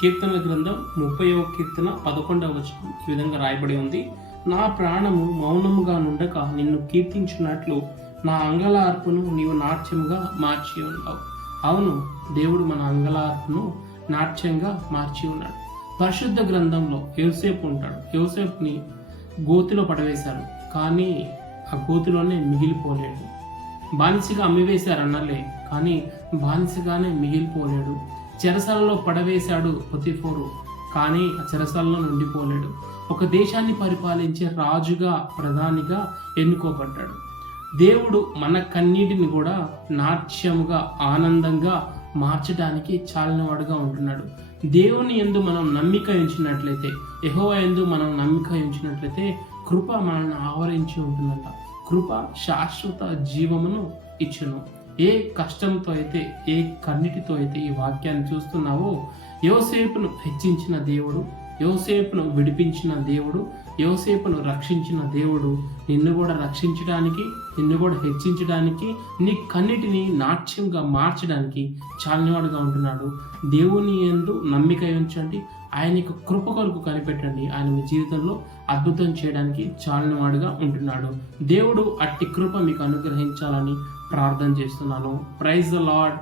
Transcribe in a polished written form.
కీర్తనల గ్రంథం 30వ కీర్తన 11వ వచనం ఈ విధంగా రాయబడి ఉంది. నా ప్రాణము మౌనముగా నుండక నిన్ను కీర్తించున్నట్లు నా అంగలార్పును నీవు నాట్యముగా మార్చి ఉన్నావు. అవును, దేవుడు మన అంగలార్పును నాట్యంగా మార్చి ఉన్నాడు. పరిశుద్ధ గ్రంథంలో యోసేపు ఉంటాడు. యోసేపుని గోతిలో పడవేశారు, కానీ ఆ గోతిలోనే మిగిలిపోలేడు. బానిసగా అమ్మివేశారు అన్నలే, కానీ బానిసగానే మిగిలిపోలేడు. చెరసాలలో పడవేశాడు పొతిఫోరు, కానీ ఆ చెరసాలలో ఉండిపోలేడు. ఒక దేశాన్ని పరిపాలించే రాజుగా, ప్రధానిగా ఎన్నుకోబడ్డాడు. దేవుడు మన కన్నీటిని కూడా నాట్యముగా, ఆనందంగా మార్చడానికి చాలినవాడుగా ఉంటున్నాడు. దేవుని యందు మనం నమ్మిక ఉంచినట్లయితే, యెహోవా యందు మనం నమ్మిక ఉంచినట్లయితే కృప మనల్ని ఆవరించి ఉంటుందంట. కృప శాశ్వత జీవమును ఇచ్చును. ఏ కష్టంతో అయితే, ఏ కన్నిటితో అయితే ఈ వాక్యాన్ని చూస్తున్నావో, యోసేపును హెచ్చించిన దేవుడు, యోసేపును విడిపించిన దేవుడు, యోసేపును రక్షించిన దేవుడు నిన్ను కూడా రక్షించడానికి, నిన్ను కూడా హెచ్చించడానికి, నీ కన్నిటిని నాట్యంగా మార్చడానికి చాలినవాడుగా ఉంటున్నాడు. దేవుని యందు నమ్మిక ఉంచండి, ఆయనకు కృప కొరకు కనిపెట్టండి. ఆయన మీ జీవితంలో అద్భుతం చేయడానికి చాలినవాడుగా ఉంటున్నాడు. దేవుడు అట్టి కృప మీకు అనుగ్రహించాలని ప్రార్థన చేస్తున్నాను. Praise the lord.